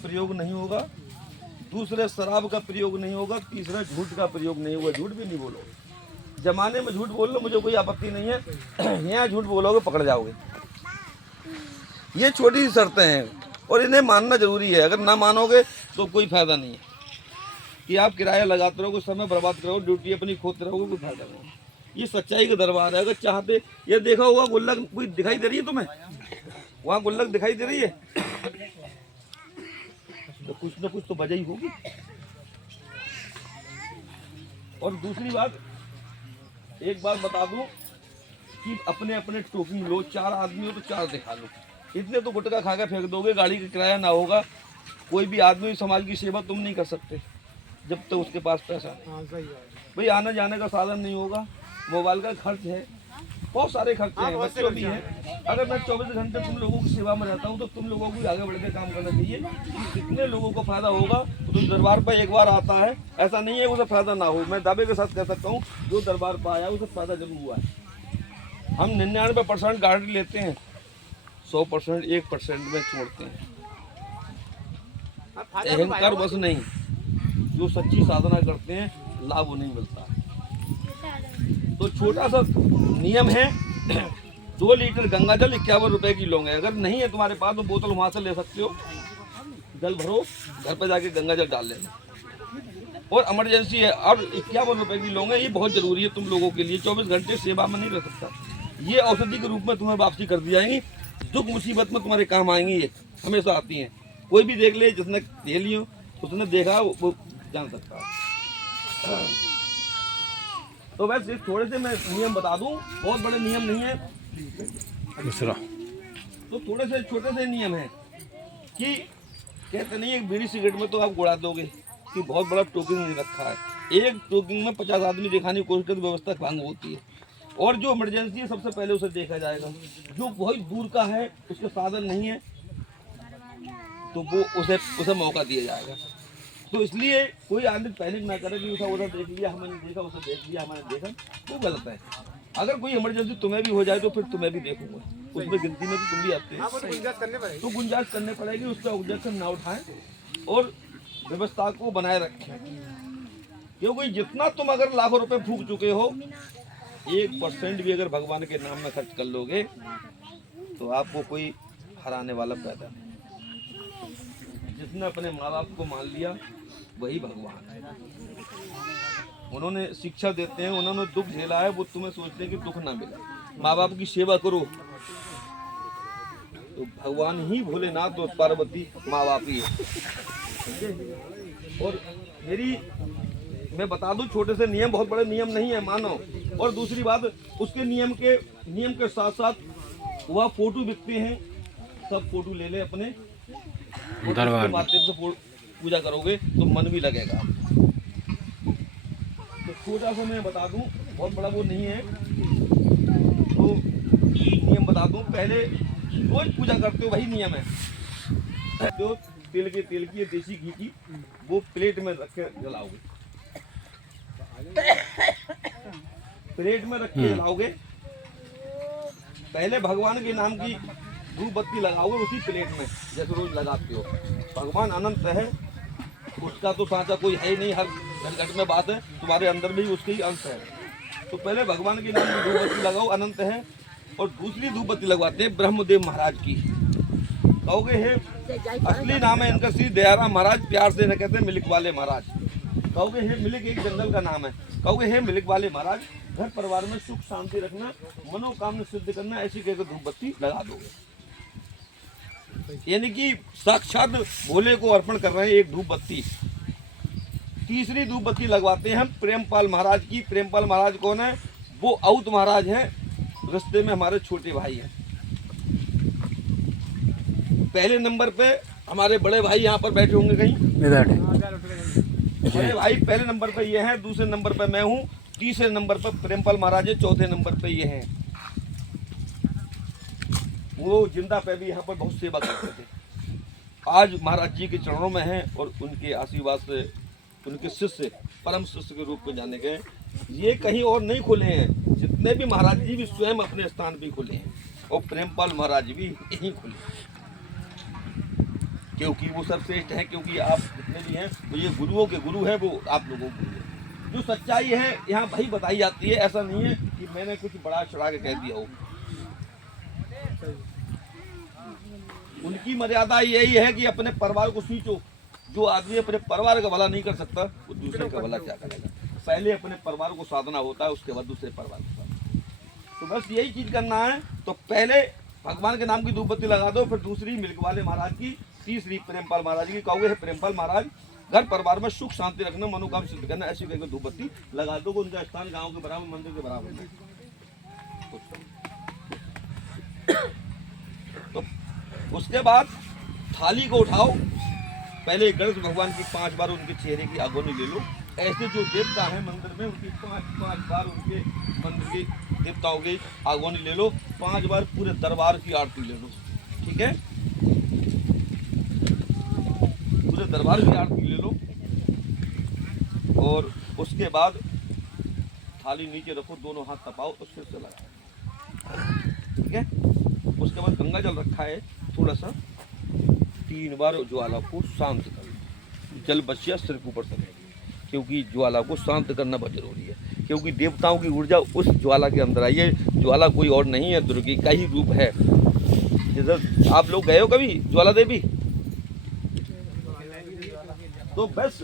प्रयोग नहीं होगा, दूसरे शराब का प्रयोग नहीं होगा, तीसरा झूठ का प्रयोग नहीं होगा। झूठ भी नहीं बोलो, जमाने में झूठ बोल लो, मुझे कोई आपत्ति नहीं है। यहाँ झूठ बोलोगे पकड़ जाओगे। ये छोटी सी शर्तें हैं और इन्हें मानना जरूरी है। अगर ना मानोगे तो कोई फायदा नहीं है कि आप किराया लगाते रहोगे, समय बर्बाद करोगे, ड्यूटी अपनी खोते रहोगे, कोई फायदा नहीं। ये सच्चाई का दरबार है। अगर चाहते, ये देखा हुआ गुल्लक कोई दिखाई दे रही है तुम्हें? वहाँ गुल्लक दिखाई दे रही है तो कुछ ना कुछ तो वजह ही होगी। और दूसरी बात, एक बात बता दूं कि अपने अपने टोकन लो, 4 आदमी हो तो 4 दिखा लो। इतने तो गुटखा खा के फेंक दोगे, गाड़ी का किराया ना होगा, कोई भी आदमी समाज की सेवा तुम नहीं कर सकते जब तक उसके पास पैसा। भाई आने जाने का साधन नहीं होगा, मोबाइल का खर्च है, बहुत सारे खर्चे हैं, बच्चों भी हैं। अगर मैं 24 घंटे तुम लोगों की सेवा में रहता हूँ तो तुम लोगों को भी आगे बढ़ के काम करना चाहिए। कितने लोगों को फायदा होगा। तो दरबार पर एक बार आता है, ऐसा नहीं है उसे फायदा ना हो। मैं दावे के साथ कह सकता हूँ जो दरबार पर आया उसे फायदा जरूर हुआ है। हम 99% गारंटी लेते हैं, 100% 1% में छोड़ते हैं। अहंकार बस नहीं, जो सच्ची साधना करते हैं लाभ नहीं मिलता। तो छोटा सा नियम है, 2 लीटर गंगा जल 51 रुपए की लोगे। अगर नहीं है तुम्हारे पास तो बोतल वहां से ले सकते हो, जल भरो, घर पर जाके गंगा जल डाल लेना। और इमरजेंसी है और 51 रुपए की लोगे। ये बहुत जरूरी है तुम लोगों के लिए। 24 घंटे सेवा में नहीं रह सकता। ये औषधि के रूप में तुम्हें वापसी कर दी जाएंगी। दुख मुसीबत में तुम्हारे काम आएंगी, ये हमेशा आती हैं। कोई भी देख ले, जिसने ले लियो, उसने देखा, वो जान सकता है। तो वैसे थोड़े से मैं नियम बता दूं, बहुत बड़े नियम नहीं है दूसरा, तो थोड़े से छोटे से नियम है कि कहते नहीं एक बीड़ी सिगरेट में तो आप गुड़ा दोगे कि बहुत बड़ा टोकिंग नहीं रखा है। एक टोकिंग में 50 आदमी दिखाने की कोशिश करते, व्यवस्था भंग होती है। और जो इमरजेंसी है सबसे पहले उसे देखा जाएगा। जो बहुत दूर का है, उसके साधन नहीं है, तो वो उसे मौका दिया जाएगा। तो इसलिए कोई आदमी पैनिक ना करे कि उधर देख लिया, हमने देखा, उसे देख लिया, हमने देखा, वो गलत है। अगर कोई इमरजेंसी तुम्हें भी हो जाए तो फिर तुम्हें भी देखूंगा, उसमें गिनती में भी तुम भी आते हैं। तो गुंजाइश करने पड़ेगी, उसका ऑब्जेक्शन ना उठाएं और व्यवस्था को बनाए रखें। क्योंकि जितना तुम अगर लाखों रुपए फूक चुके हो, 1% भी अगर भगवान के नाम में खर्च कर लोगे तो आपको कोई हराने वाला पैदा नहीं। जिसने अपने माँ बाप को मान लिया वही भगवान है। उन्होंने शिक्षा देते हैं, उन्होंने दुख झेला है, वो तुम्हें सोचते हैं कि दुख ना मिले। माँ बाप की सेवा करो तो भगवान ही भोलेनाथ और पार्वती माँ बाप ही है। और मैं बता दूं, छोटे से नियम, बहुत बड़े नियम नहीं है, मानो। और दूसरी बात, उसके नियम के साथ साथ वह फोटो बिकते हैं, सब फोटो ले ले अपने दरबार, माध्यम से पूजा करोगे तो मन भी लगेगा। तो छोटा सा मैं बता दूं, बहुत बड़ा वो नहीं है, तो नियम बता दूं। पहले रोज पूजा करते हो, वही नियम है। जो तेल की देसी घी की, वो प्लेट में रख के जलाओगे, प्लेट में रख के जलाओगे। पहले भगवान के नाम की धूप बत्ती लगाओगे उसी प्लेट में, जैसे रोज लगाते हो। भगवान अनंत है, उसका तो सांचा कोई है ही नहीं, हर घट में बात है, तुम्हारे अंदर भी उसके ही अंश है। तो पहले भगवान के नाम की धूप बत्ती लगाओ, अनंत है। और दूसरी धूप बत्ती लगवाते हैं ब्रह्मदेव महाराज की। कहोगे हे, असली नाम है इनका श्री दयाराम महाराज, प्यार से न कहते हैं मिल्क वाले महाराज। कहोगे हे, मिल्क एक जंगल का नाम है। कहोगे हे मिल्क वाले महाराज, घर परिवार में सुख शांति रखना, मनोकामना सिद्ध करना, ऐसी कहकर धूप बत्ती लगा दोगे। यानी कि साक्षात भोले को अर्पण कर रहे हैं एक धूप बत्ती। तीसरी धूप बत्ती लगवाते हैं हम प्रेमपाल महाराज की। प्रेमपाल महाराज कौन है? वो औत महाराज हैं, रिश्ते में हमारे छोटे भाई हैं। पहले नंबर पे हमारे बड़े भाई यहाँ पर बैठे होंगे कहीं, बड़े भाई पहले नंबर पे ये हैं, दूसरे नंबर पे मैं हूँ, तीसरे नंबर पर प्रेमपाल महाराज है, चौथे नंबर पे ये हैं। वो जिंदा पे भी यहाँ पर बहुत सेवा करते थे, आज महाराज जी के चरणों में हैं और उनके आशीर्वाद से उनके शिष्य परम शिष्य के रूप में जाने गए। ये कहीं और नहीं खुले हैं, जितने भी महाराज जी भी स्वयं अपने स्थान पे खुले हैं और प्रेमपाल महाराज भी यहीं खुले। क्योंकि वो सर्वश्रेष्ठ है, क्योंकि आप जितने भी हैं तो ये गुरुओं के गुरु है, वो आप लोगों को गुरु है। जो सच्चाई है यहाँ भाई बताई जाती है, ऐसा नहीं है कि मैंने कुछ बड़ा चढ़ा के कह दिया हो। उनकी मर्यादा यही है कि अपने परिवार को सींचो। जो आदमी अपने परिवार का भला नहीं कर सकता वो दूसरे का भला क्या करेगा। पहले अपने परिवार को साधना होता है, उसके बाद दूसरे परिवार को साधना। तो बस यही चीज करना है। तो पहले भगवान के नाम की धूप बत्ती लगा दो, फिर दूसरी मिल्क वाले महाराज की, तीसरी प्रेमपाल महाराज की। कहोगे प्रेमपाल महाराज घर परिवार में सुख शांति रखना, मनोकाम सिद्ध करना, ऐसी करके धूप बत्ती लगा दो। उनका स्थान गाँव के बराबर, मंदिर के बराबर है। तो उसके बाद थाली को उठाओ, पहले गणेश भगवान की 5 बार उनके चेहरे की अगोनी ले लो। ऐसे जो देवता है मंदिर में उनकी 5 बार उनके मंदिर के देवताओं की अगोनी ले लो। 5 बार पूरे दरबार की आरती ले लो, ठीक है। पूरे दरबार की आरती ले लो और उसके बाद थाली नीचे रखो, दोनों हाथ तपाओ और सिर से लगाओ, ठीक है। उसके बाद गंगा जल रखा है, थोड़ा सा 3 बार ज्वाला को शांत करो। जल बचिया सिर के ऊपर से, क्योंकि ज्वाला को शांत करना बहुत जरूरी है, क्योंकि देवताओं की ऊर्जा उस ज्वाला के अंदर आई है। ज्वाला कोई और नहीं है, दुर्गी का ही रूप है। जैसे आप लोग गए हो कभी ज्वाला देवी, तो बस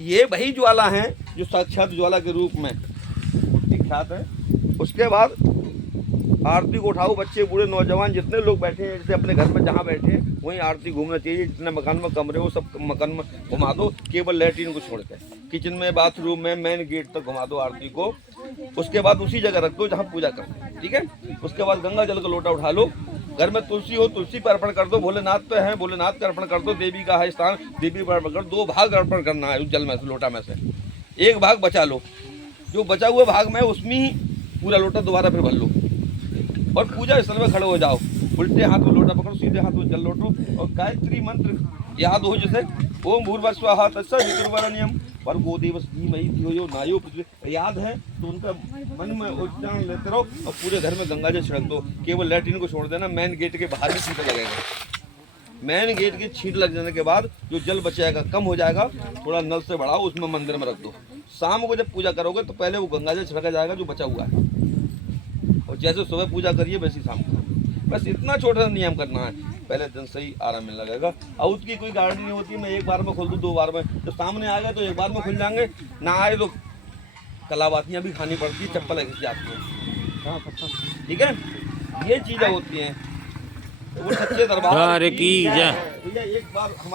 ये वही ज्वाला है जो साक्षात ज्वाला के रूप में विख्यात है। उसके बाद आरती को उठाओ, बच्चे बूढ़े नौजवान जितने लोग बैठे हैं, जैसे अपने घर में जहाँ बैठे हैं वहीं आरती घूमना चाहिए। जितने मकान में कमरे हो सब मकान में घुमा दो, केवल लैट्रिन को छोड़ के। किचन में, बाथरूम में, मेन गेट तक घुमा दो आरती को। उसके बाद उसी जगह रख दो जहाँ पूजा करते हैं, ठीक है। उसके बाद गंगा जल का लोटा उठा लो। घर में तुलसी हो, तुलसी पर अर्पण कर दो। भोलेनाथ पे है, भोलेनाथ का अर्पण कर दो। देवी का है स्थान, देवी पर अर्पण कर दो। 2 भाग अर्पण करना है उस जल में से, लोटा में से 1 भाग बचा लो। जो बचा हुए भाग में उसमें ही पूरा लोटा दोबारा फिर भर लो और पूजा स्थल में खड़े हो जाओ। उल्टे हाथ में लोटा पकड़ो, सीधे हाथ में जल लोटो और गायत्री मंत्र याद हो, जैसे ओम भूर्भुवस्वाहा तत्सवितुर्वरेण्यं भर्गो देवस्य धीमहि धियो यो न प्रचोदयात्, याद है तो उनका मन में उच्चारण लेते रहो और पूरे घर में गंगा जल छिड़क दो। केवल लैट्रिन को छोड़ देना, मेन गेट के बाहर भी छींटे लगेगा। मेन गेट की छींट लग जाने के बाद जो जल बचेगा कम हो जाएगा, थोड़ा नल से बढ़ाओ, उसमें मंदिर में रख दो। शाम को जब पूजा करोगे तो पहले वो गंगा जल छिड़का जाएगा जो बचा हुआ है, और जैसे सुबह पूजा करिए वैसे शाम को। बस इतना छोटा नियम करना है, पहले दिन से ही आराम मिलने लगेगा। और उसकी कोई गारंटी नहीं होती मैं 1 बार में खोल दूँ, 2 बार में। जब सामने आ गए तो 1 बार में खुल जाएंगे, ना आए तो कलाबातियाँ भी खानी पड़ती है, चप्पल ऐसी जाती है, ठीक है। ये चीज़ें होती हैं। वो सच्चे दरबार की जय। भैया एक बार हमारे